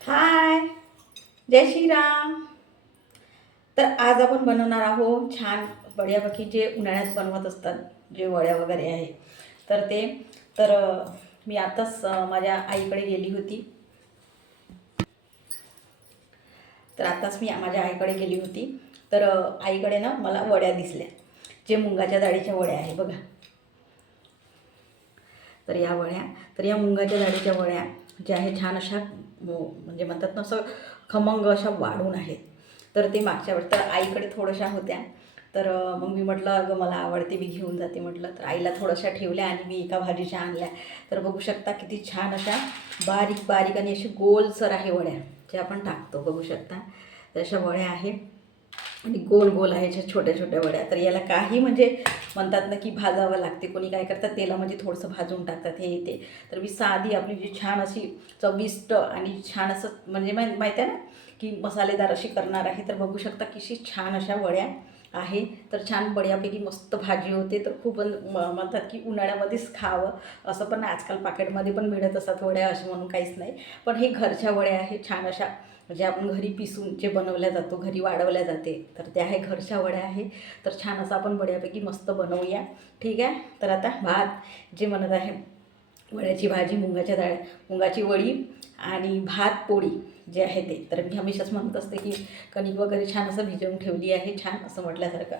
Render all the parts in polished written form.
हाय, जय श्रीराम. तर आज आपण बनवणार आहोत छान बढियापैकी जे उन्हाळ्यात बनवत असतात जे वड्या वगैरे आहे. तर ते तर मी आताच माझ्या आईकडे गेली होती. तर आईकडे ना मला वड्या दिसल्या, जे मुंगाच्या डाळीच्या वड्या आहे बघा. तर या मुंगाच्या डाळीच्या वड्या ज्या आहे छान अशा म्हणजे म्हणतात ना असं खमंग अशा वाढून आहेत. तर ते मागच्या वेळेस तर आईकडे थोड्याशा होत्या. तर मग मी म्हटलं अगं मला आवडते, मी घेऊन जाते म्हटलं. तर आईला थोड्याशा ठेवल्या आणि मी एका भाजीच्या आणल्या. तर बघू शकता किती छान अशा बारीक बारीक आणि अशी गोलसर आहे वड्या, जे आपण टाकतो बघू शकता. तर अशा वड्या आहेत आणि गोल गोल आहे अशा छोट्या छोट्या वड्या. तर याला काही म्हणजे म्हणतात ना की भाजावं लागते. कोणी काय करतात तेलामध्ये थोडंसं भाजून टाकतात, हे येते. तर मी साधी आपली जी छान अशी चविष्ट आणि छान असं म्हणजे माहिती आहे ना की मसालेदार अशी करणार आहे. तर बघू शकता किती छान अशा वड्या आहे. तर छान बढियापैकी मस्त भाजी होते. तर खूप म्हणतात की उन्हाळ्यामध्येच खावं असं पण आजकाल पाकेटमध्ये पण मिळत असतात वड्या, असं म्हणून काहीच नाही. पण हे घरच्या वड्या आहे छान अशा, म्हणजे आपण घरी पिसून जे बनवल्या जातो, घरी वाढवल्या जाते. तर त्या आहे घरच्या वड्या आहे. तर छान असं आपण बढ्यापैकी मस्त बनवूया. ठीक आहे. तर आता भात जे म्हणत आहे, वड्याची भाजी, मुंगाची वडी आणि भात पोळी जे आहे ते. तर मी हमेशाच म्हणत असते की कणिक वगैरे छान असं भिजवून ठेवली आहे, छान असं म्हटल्यासारखं.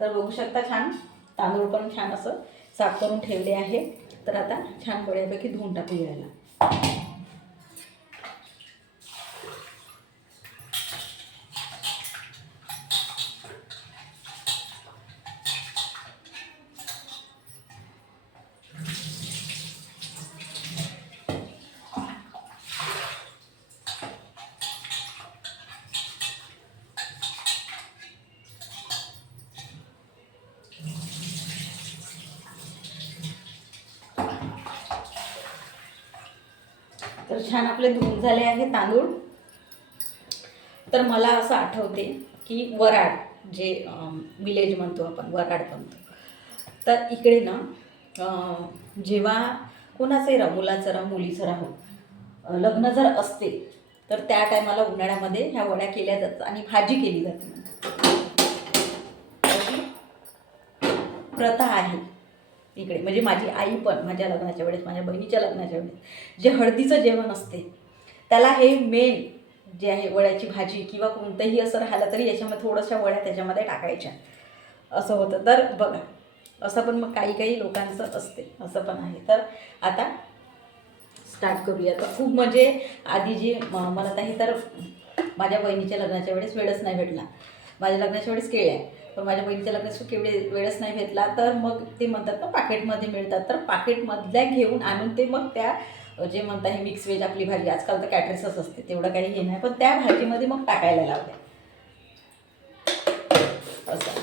तर बघू शकता छान तांदूळ पण छान असं साफ करून ठेवले आहे. तर आता छान बढ्यापैकी धुवून टाकूया याला. तर छान आपले धुवून झाले आहे तांदूळ. तर मला असं आठवते की वराड जे विलेज म्हणतो आपण, वराड म्हणतो. तर इकडे ना जेव्हा कोणाचंही राहो, मुलाचं राहो मुलीचं राहो, लग्न जर असते तर त्या टायमाला उन्हाळ्यामध्ये ह्या वड्या केल्या जातात आणि भाजी केली जाते. अशी प्रथा आहे इकडे. म्हणजे माझी आई पण माझ्या लग्नाच्या वेळेस, माझ्या बहिणीच्या लग्नाच्या वेळेस जे हळदीचं जेवण असते त्याला हे मेन जे आहे वड्याची भाजी किंवा कोणतंही असं राहिलं तरी याच्यामध्ये थोड्याशा वड्या त्याच्यामध्ये टाकायच्या, असं होतं. तर बघा असं पण मग काही काही लोकांचं असते, असं पण आहे. तर आता स्टार्ट करूया. तर खूप म्हणजे आधी जे म्हणत आहे, तर माझ्या बहिणीच्या लग्नाच्या वेळेस वेळच नाही भेटला. माझ्या लग्नाच्या वेळेस केल्या, पण माझ्या बहिणीच्या लग्नाच्या वेळच नाही भेटला. तर मग ते म्हणतात ना पाकेटमध्ये मिळतात, तर पाकेटमधल्या घेऊन आणून ते मग त्या जे म्हणता हे मिक्स व्हेज आपली भाजी, आजकाल तर कॅटरेसच असते, तेवढं काही हे नाही, पण त्या भाजीमध्ये मग टाकायला लावल्या असं.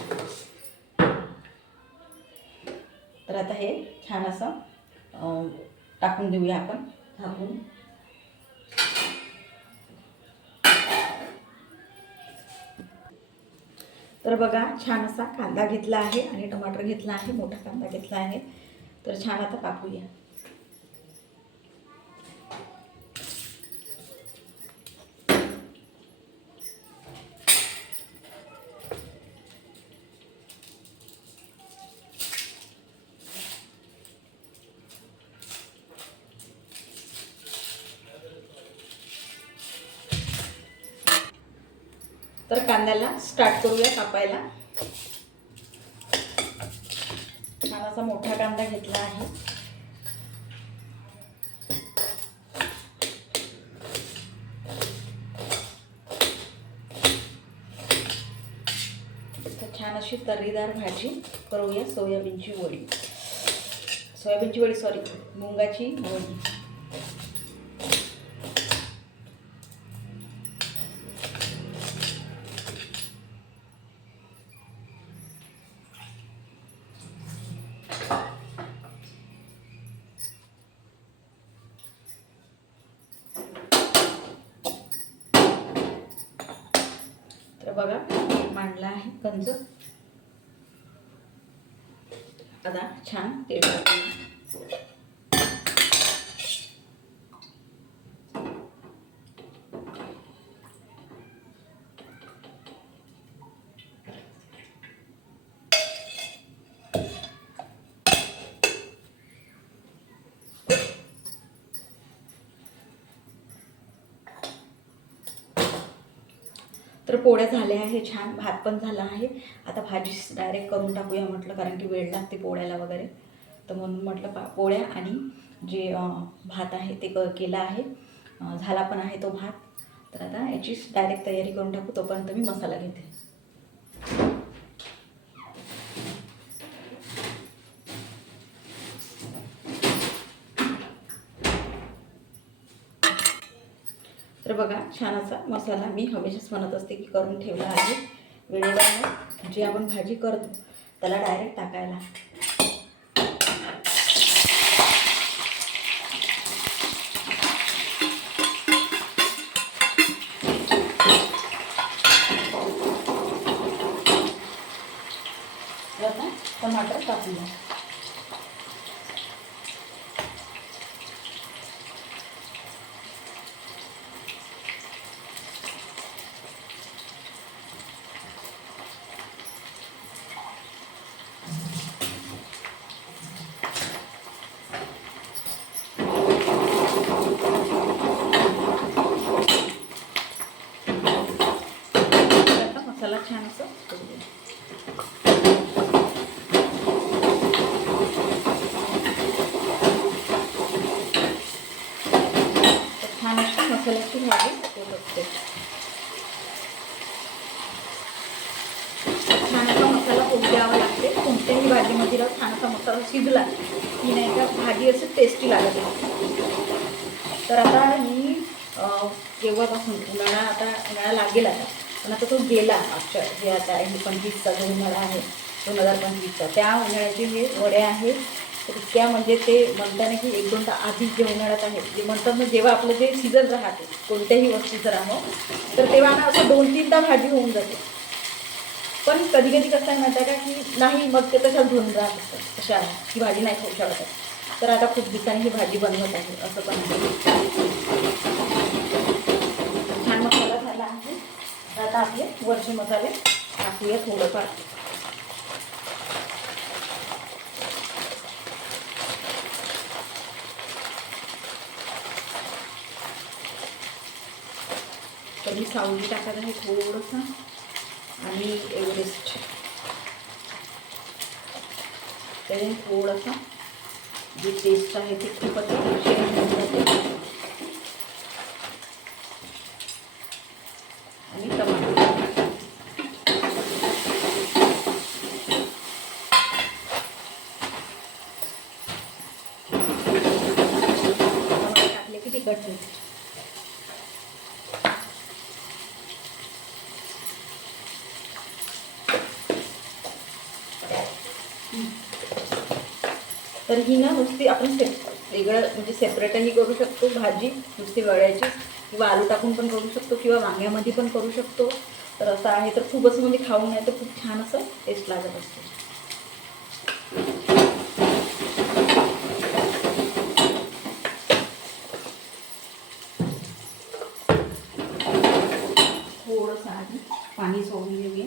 तर आता हे छान असं टाकून देऊया आपण झाकून. तर बघा छान असा कांदा घेतला आहे आणि टमाटर घेतला आहे, मोठा कांदा घेतला आहे. तर छान आता कापूया. तर कांद्याला स्टार्ट करूया कापायला. छान असा मोठा कांदा घेतला आहे. तर छान अशी तर्रीदार भाजी करूया. सोयाबीनची वडी, सॉरी, मुंगाची वडी. तर बघा मांडला आहे कंच. आता छान तेल टाकूया. तर पोळ्या झाल्या आहे छान, भात पण झाला आहे. आता भाजी डायरेक्ट करून टाकूया म्हटलं, कारण की वेळ लागते पोळ्याला वगैरे. तर म्हणून म्हटलं पोळ्या आणि जे भात आहे ते केला आहे, झाला पण आहे तो भात. तर आता याची डायरेक्ट तयारी करून टाकू. तोपर्यंत मी मसाला घेते. तर बघा, छान असा मसाला मी हमेशाच म्हणत असते की करून ठेवला आहे. वेळेवर जी आपण भाजी करतो त्याला डायरेक्ट टाकायला. आता टमाटर टाकूया. मसाला छान असं छान अशी मसाल्याची भाजी होते. छान असा मसाला खूप द्यावा लागते. कोणत्याही भाजीमध्ये छान असा मसाला शिजला की नाही का भाजी असं टेस्टी लागत आहे. तर आता मी केव्हापासून उन्हाळा लागेल आता, पण आता तो गेला. मागच्या जे आता आहे 25चा जो उन्हाळा आहे 2025चा, त्या उन्हाळ्याचे हे वडे आहेत. तर इतक्या म्हणजे ते म्हणताना की 1-2 आधी जे उन्हाळ्यात आहे जे म्हणतात ना, जेव्हा आपलं जे सीझन राहते कोणत्याही वस्तूचं राहो, तर तेव्हा ना असं 2-3दा भाजी होऊन जाते. पण कधी कधी कसं आहे माहिती आहे का की नाही, मग ते तशाच धुवून राहत असतात, तशा ही भाजी नाही खाऊ शकत. तर आता खूप दिवसांनी ही भाजी बनवत आहे, असं पण आहे. छान मसाला झाला आहे. आता आपले वरचे मसाले टाकूया थोडंफार. कधी सावली टाकत आहे थोडंसं, आणि एव्हरेस्ट त्याने थोडासा जी टेस्ट आहे ती खूपच चेंज होऊन जाते. आणि टमाटर टाकले की तिखट होईल. तर ही ना नुसती आपण वेगळं म्हणजे सेपरेटही करू शकतो भाजी, नुसती वड्याची, किंवा आलू टाकून पण करू शकतो, किंवा वांग्यामध्ये पण करू शकतो. तर असं आहे, तर खूप असं म्हणजे खाऊन नाही तर खूप छान असं टेस्ट लागत असते. थोडंसं आधी पाणी सोडून घेऊया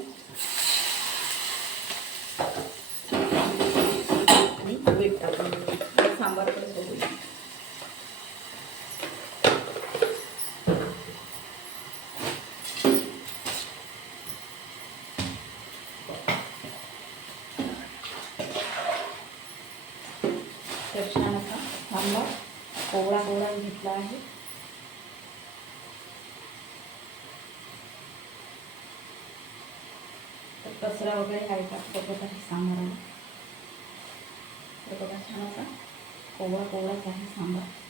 आणि मीठ टाकून घेऊया. सांबार पण सोडूया. तर छान असा सांबार कोवळा घेतला आहे. तर कचरा वगैरे काही टाकत आहे सांबाराला. तर बघा, छान असा कोवळाच आहे सांबार.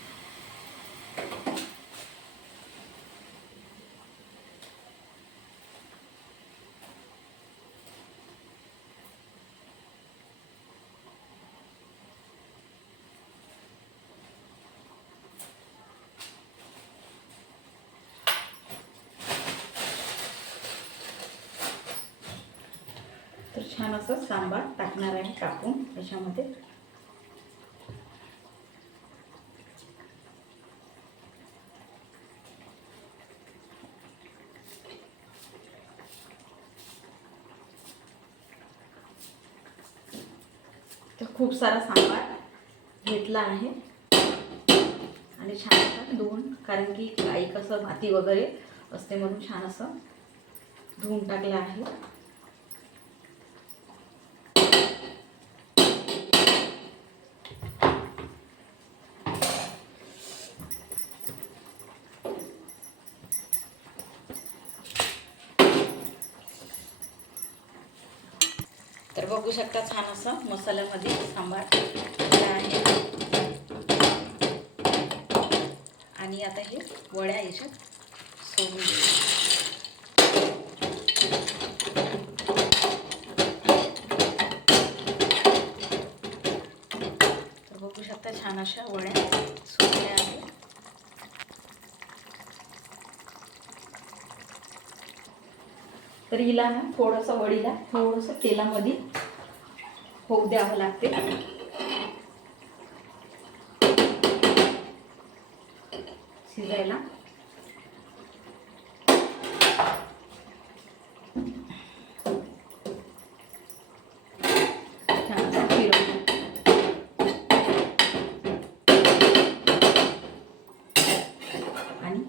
तर छान असं सांबार टाकणार आहे कापून त्याच्यामध्ये. तर खूप सारा सांबार घेतला आहे आणि छान असं धुवून, कारण की काही कसं माती वगैरे असते म्हणून छान असं धुवून टाकला आहे. तर बघू शकता छान असं मसाल्यामध्ये सांबार आहे. आणि आता हे वड्या याच्यात सोडून देऊ. तर बघू शकता छान अशा वड्या सोडल्या आहेत. तर हिला ना थोडंसं वडीला थोडंसं तेलामध्ये होऊ द्यावं लागते. शिजायला आणि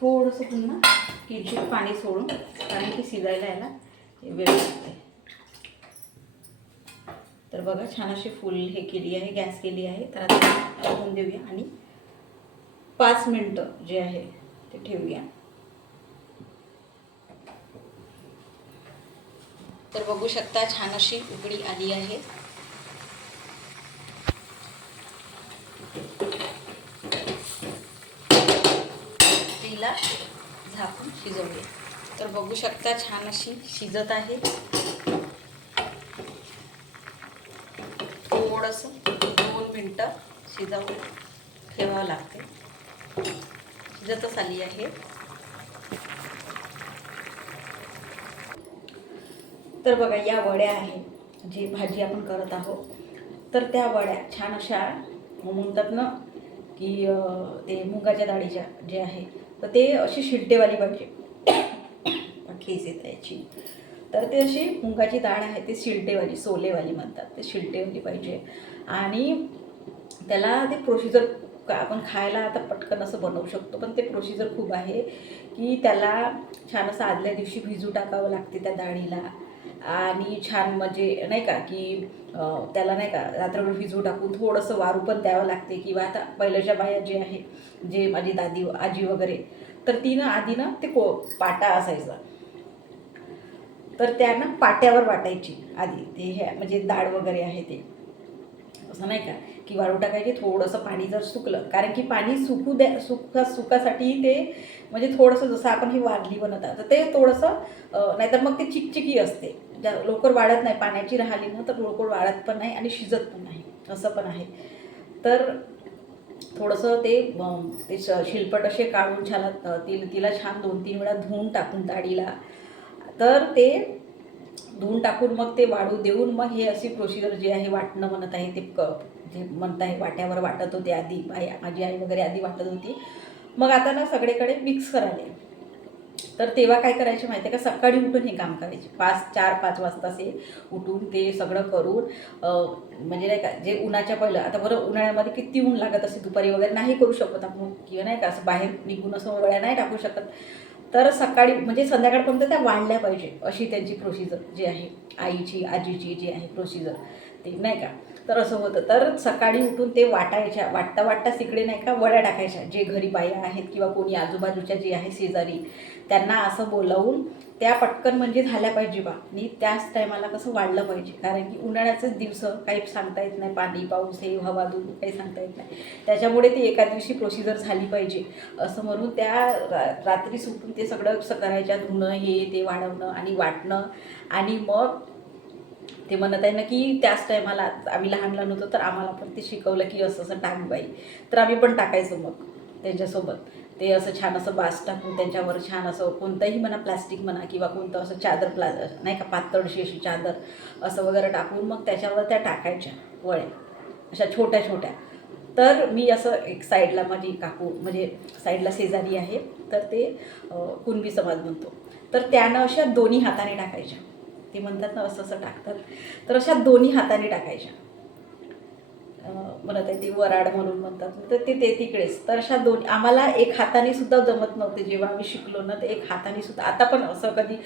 थोडंसं पुन्हा किंचित पाणी सोडून, कारण की शिजायला याला वेळ लागते. तर बघा छान अशी फुल हे केली आहे, गॅस केली आहे. तर आता टाकून देऊया आणि 5 मिनटं जे आहे ते ठेवूया. तर बघू शकता छान अशी उकळी आली आहे. तिला झाकून शिजवूया. तर बघू शकता छान अशी शिजत आहे. थोडंसं 2 मिनटं शिजवून ठेवावं लागते. शिजतच आली आहे. तर बघा या वड्या आहे जी भाजी आपण करत आहोत. तर त्या वड्या छान अशा म्हणतात ना की ते मुगाच्या डाळीच्या जे आहे तर ते अशी शिट्टेवाली पाहिजे. खेस येते याची. तर ते अशी मुगाची डाळ आहे ते शिलटेवाली, सोलेवाली म्हणतात, ते शिलटेवाली पाहिजे. आणि त्याला ते प्रोसिजर आपण खायला आता पटकन असं बनवू शकतो, पण ते प्रोसिजर खूप आहे की त्याला छान असं आदल्या दिवशी भिजू टाकावं लागते त्या डाळीला. आणि छान म्हणजे नाही का की त्याला नाही का रात्रभर भिजू टाकून थोडंसं वारू पण द्यावं लागते. किंवा आता पहिल्याच्या बाया जे आहे, जे माझी दादी आजी वगैरे, तर तिनं आधी ना ते पाटा असायचा, तर त्यानं पाट्यावर वाटायची आधी ते हे म्हणजे डाळ वगैरे आहे ते, असं नाही का की वाळू टाकायचे. थोडंसं पाणी जर सुकलं, कारण की पाणी सुकासाठी ते म्हणजे थोडंसं जसं आपण ही वारली बनवतात तर ते थोडंसं नाहीतर मग ते चिकचिकी असते, लवकर वाढत नाही. पाण्याची राहिली ना तर लवकर वाढत पण नाही आणि शिजत पण नाही, असं पण आहे. तर थोडंसं ते शिलपट असे काढून छान तिला छान 2-3 वेळा धुवून टाकून डाळीला, तर ते धुवून टाकून मग ते वाढू देऊन मग हे अशी प्रोसिजर जे आहे वाटणं म्हणत आहे ते जे म्हणत आहे वाट्यावर वाटत होते आधी माझी आई वगैरे आधी वाटत होती. मग आता ना सगळीकडे मिक्स करायला. तर तेव्हा काय करायचे माहिती आहे का, सकाळी उठून हे काम करायचे. 4-5 वाजता ते उठून ते सगळं करून म्हणजे नाही का जे उन्हाच्या पहिलं, आता बरं उन्हाळ्यामध्ये किती ऊन लागत असे, दुपारी वगैरे नाही करू शकत आपण किंवा नाही का असं बाहेर निघून असं वळ्या नाही टाकू शकत. तर सकाळी म्हणजे संध्याकाळपर्यंत त्या वाढल्या पाहिजे, अशी त्यांची प्रोसिजर जी आहे आईची आजीची जी आहे प्रोसिजर ते नाही का. तर असं होतं. तर सकाळी उठून ते वाटायच्या, वाटता वाटता तिकडे नाही का वड्या टाकायच्या. जे घरी बाया आहेत किंवा कोणी आजूबाजूच्या जे आहे शेजारी, त्यांना असं बोलावून त्या पटकन म्हणजे झाल्या पाहिजे बा. आणि त्याच टायमाला कसं वाढलं पाहिजे, कारण की उन्हाळ्याचंच दिवस काही सांगता येत नाही, पाणी पाऊस हे हवा दूर काही सांगता येत नाही. त्याच्यामुळे ती एका दिवशी प्रोसिजर झाली पाहिजे असं म्हणून त्या रात्री सुटून ते सगळं करायच्या. धुणं हे ते वाढवणं आणि वाटणं. आणि मग ते म्हणत आहे ना की त्याच टायमाला आम्ही लहान लहान होतो तर आम्हाला पण ते शिकवलं की असं असं टाक बाई. तर आम्ही पण टाकायचो मग त्यांच्यासोबत. ते असं छान असं बास टाकून त्यांच्यावर छान असं कोणतंही म्हणा, प्लास्टिक म्हणा किंवा कोणतं असं चादर नाही का पातळशी अशी चादर असं वगैरे टाकून मग त्याच्यावर त्या टाकायच्या वळ्या अशा छोट्या छोट्या. तर मी असं एक साईडला माझी काकू म्हणजे साईडला शेजारी आहे, तर ते कुणबी समाज म्हणतो, तर त्यानं अशा दोन्ही हाताने टाकायच्या. ते म्हणतात ना असं असं टाकतात, तर अशा दोन्ही हाताने टाकायच्या. म्हणत आहे ते वराड म्हणून म्हणतात, तर ते तिकडेच. तर अशा दोन आम्हाला एक हाताने सुद्धा जमत नव्हते जेव्हा आम्ही शिकलो ना, तर एक हाताने सुद्धा आता पण असं कधी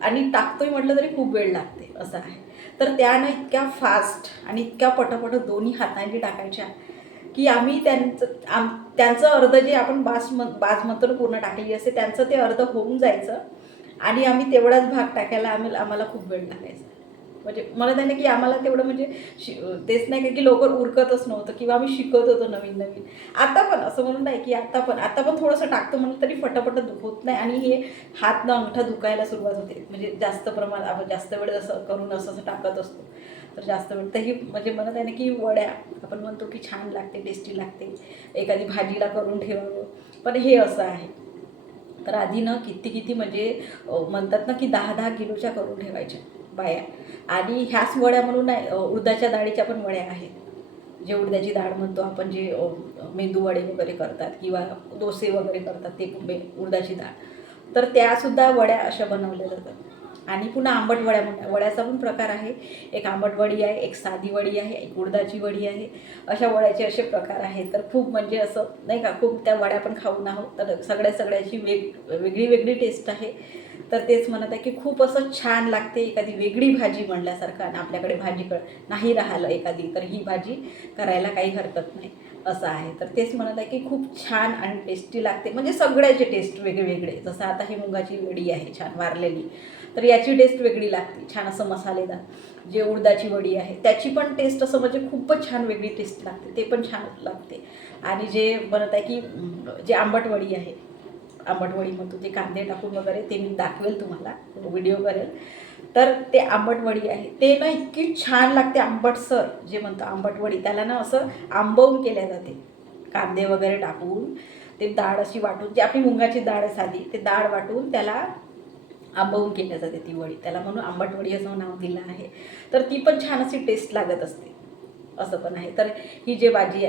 आणि टाकतोय म्हटलं तरी खूप वेळ लागते असं आहे. तर त्यानं इतक्या फास्ट आणि इतक्या पटापट दोन्ही हातांनी टाकायच्या की आम्ही त्यांचं अर्ध जे आपण बाज म्हणतो पूर्ण टाकलेली असते त्यांचं ते अर्ध होऊन जायचं आणि आम्ही तेवढाच भाग टाकायला आम्हाला खूप वेळ लागायचा. म्हणजे मला त्याने की आम्हाला तेवढं म्हणजे तेच नाही का की लवकर उरकतच नव्हतं किंवा आम्ही शिकत होतो नवीन नवीन. आता पण असं म्हणून नाही की आता पण थोडंसं टाकतो म्हणून तरी फटाफट होत नाही आणि हे हात न अंगठा दुखायला सुरुवात होते. म्हणजे जास्त प्रमाणात आपण जास्त वेळ असं करून असं टाकत असतो तर जास्त वेळ. तर ही म्हणजे म्हणत आहे ना की वड्या आपण म्हणतो की छान लागते, टेस्टी लागते, एखादी भाजीला करून ठेवावं. पण हे असं आहे. तर आधी ना किती म्हणजे म्हणतात ना की 10-10 किलोच्या करून ठेवायच्या बाया. आणि ह्याच वड्या म्हणून नाही, उडदाच्या डाळीच्या पण वड्या आहेत. जे उडद्याची डाळ म्हणतो आपण, जे मेंदू वडे वगैरे करतात किंवा डोसे वगैरे करतात ते उडदाची डाळ, तर त्यासुद्धा वड्या अशा बनवल्या जातात. आणि पुन्हा आंबट वड्याचा पण प्रकार आहे. एक आंबट वडी आहे, एक साधी वडी आहे, एक उडदाची वडी आहे. अशा वड्याचे असे प्रकार आहेत. तर खूप म्हणजे असं नाही का, खूप त्या वड्या पण खाऊन आहोत. तर सगळ्याची वेगळी टेस्ट आहे. तर तेच म्हणत आहे की खूप असं छान लागते. एखादी वेगळी भाजी म्हणल्यासारखं आणि आपल्याकडे भाजी नाही राहिलं एखादी तर ही भाजी करायला काही हरकत नाही असं आहे. तर तेच म्हणत आहे की खूप छान आणि टेस्टी लागते. म्हणजे सगळ्याचे टेस्ट वेगळे. जसं आता ही मुगाची वडी आहे छान वारलेली, तर याची टेस्ट वेगळी लागते छान असं मसालेदार. जे उडदाची वडी आहे त्याची पण टेस्ट असं म्हणजे खूपच छान वेगळी टेस्ट लागते, ते पण छान लागते. आणि जे बनत आहे की जे आंबट वडी आहे, आंबट वडी म्हणतो ते कांदे टाकून वगैरे, ते मी दाखवेल तुम्हाला, व्हिडिओ करेल. तर ते आंबट वडी आहे ते ना इतकी छान लागते. आंबटसर जे म्हणतो आंबट वडी, त्याला ना असं आंबवून केल्या जाते कांदे वगैरे टाकून. ते डाळ अशी वाटून, जी आपली मुंगाची डाळ साधी, ते डाळ वाटून त्याला आंबवून केल्या जाते ती वडी, त्याला म्हणून आंबट वडी असं नाव दिलं आहे. तर ती पण छान अशी टेस्ट लागत असते असं पण आहे. तर ही जे भाजी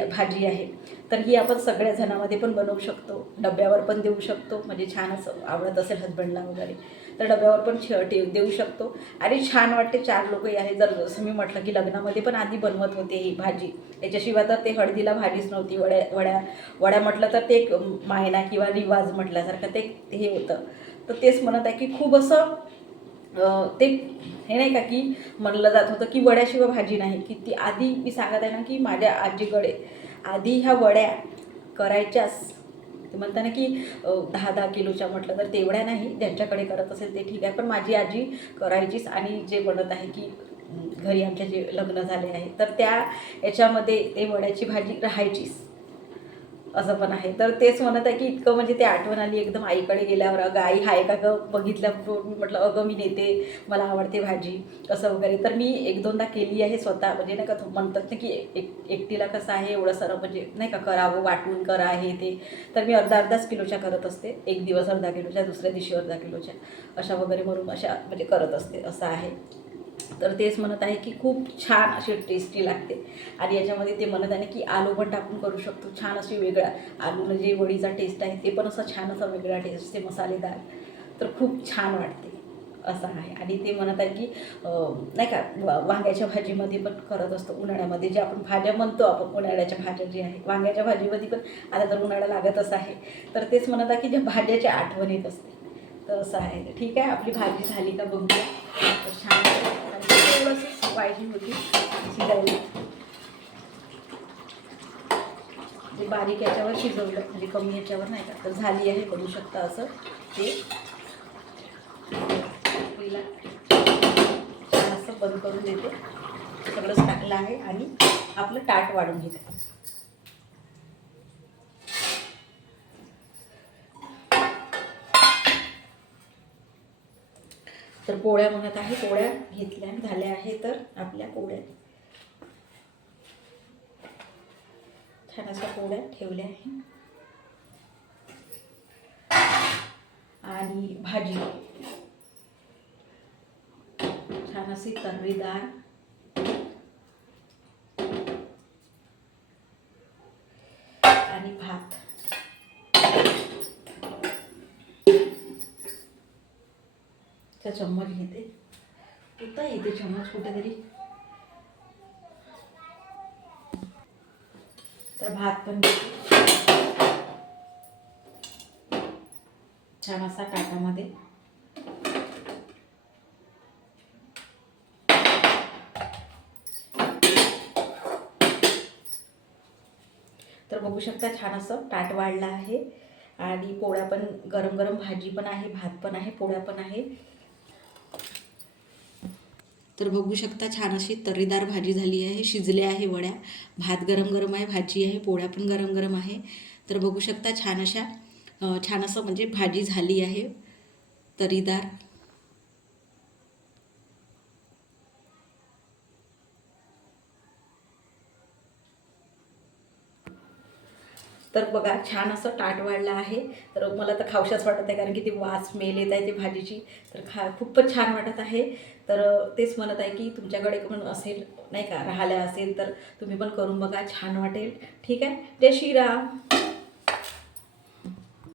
आहे तर ही आपण सगळ्या जणांमध्ये पण बनवू शकतो, डब्यावर पण देऊ शकतो. म्हणजे छान असं आवडत असेल हजबंडला वगैरे तर डब्यावर पण देऊ शकतो. आणि छान वाटते. 4 लोकही आहे. जसं मी म्हटलं की लग्नामध्ये पण आधी बनवत होते ही भाजी, याच्याशिवाय तर ते हळदीला भाजीच नव्हती. वड्या म्हटलं तर ते एक मायना किंवा रिवाज म्हटल्यासारखं ते हे होतं. तर तेच म्हणत आहे की खूप असं ते हे नाही का की म्हणलं जात होतं की वड्याशिवाय भाजी नाही. की ती आधी मी सांगत आहे ना की माझ्या आजीकडे आधी ह्या वड्या करायच्याच. ते म्हणता ना की 10-10 किलोच्या म्हटलं तर तेवढ्या नाही, ज्यांच्याकडे करत असेल ते ठीक आहे, पण माझी आजी करायचीच. आणि जे बनत आहे की घरी आमच्या जे लग्न झाले आहे तर त्या याच्यामध्ये ते वड्याची भाजी राहायचीच असं पण आहे. तर तेच म्हणत आहे की इतकं म्हणजे ते आठवण आली एकदम आईकडे गेल्यावर. अगं आई हाय का गं बघितलं, मी म्हटलं अगं मी नेते, मला आवडते भाजी असं वगैरे. तर मी 1-2दा केली आहे स्वतः. म्हणजे नाही का म्हणतात ना की एकटीला कसं आहे एवढं सारं म्हणजे नाही का करावं, वाटून करा हे ते. तर मी अर्धा किलोच्या करत असते. एक दिवस अर्धा किलोच्या, दुसऱ्या दिवशी अर्धा किलोच्या, अशा वगैरे म्हणून अशा म्हणजे करत असते असं आहे. तर तेच म्हणत आहे की खूप छान अशी टेस्टी लागते. आणि याच्यामध्ये ते म्हणत आहे की आलू पण टाकून करू शकतो छान अशी वेगळा. आलूनं जे वडीचा टेस्ट आहे ते पण असं छान असा वेगळा टेस्ट असते मसालेदार. तर खूप छान वाटते असं आहे. आणि ते म्हणत आहे की नाही का वांग्याच्या भाजीमध्ये पण करत असतो उन्हाळ्यामध्ये. जे आपण भाज्या म्हणतो आपण उन्हाळ्याच्या भाज्या जी आहे, वांग्याच्या भाजीमध्ये पण आता तर उन्हाळा लागतच आहे. तर तेच म्हणत आहे की ज्या भाज्याची आठवण येत असते. तर असं आहे. ठीक आहे, आपली भाजी झाली का बघूया. तर छान थोडंसं पाहिजे होती शिजायला. म्हणजे बारीक याच्यावर शिजवलं म्हणजे कमी याच्यावर नाही का. तर झाली आहे, बघू शकता असं. ते पहिला छान असं बंद करून देते. सगळंच टाकलं आहे आणि आपलं ताट वाढून घेते. तर पोळ्या म्हणत आहे, पोळ्या घेतल्या झाल्या आहे. तर आपल्या पोळ्या छान अशा पोळ्या ठेवल्या आहे. आणि भाजी छान अशी तर्रीदार आणि भात. चम्मच घेते, कुठं येते चम्मच कुठेतरी. भात पण छान असा ताटामध्ये. तर बघू शकता छान असं ताट वाढलं आहे आणि पोळ्या पण गरम गरम, भाजी पण आहे, भात पण आहे, पोळ्या पण आहे. तर बघू शकता छान अशी तर्रीदार भाजी झाली आहे, शिजल्या आहे वड्या, भात गरम गरम आहे, भाजी आहे, पोळ्या पण गरम गरम आहे. तर बघू शकता छान अशा छान असं म्हणजे भाजी झाली आहे तर्रीदार. तर बघा छान असं ताट वाढलं आहे. तर मला तर खावशाच वाटत आहे, कारण की ती वास स्मेल येत आहे ती भाजीची. तर खूपच छान वाटत आहे. तर तेच म्हणत आहे की तुमच्याकडे पण असेल नाही का, राहिल्या असेल तर तुम्ही पण करून बघा, छान वाटेल. ठीक आहे. जय श्रीराम.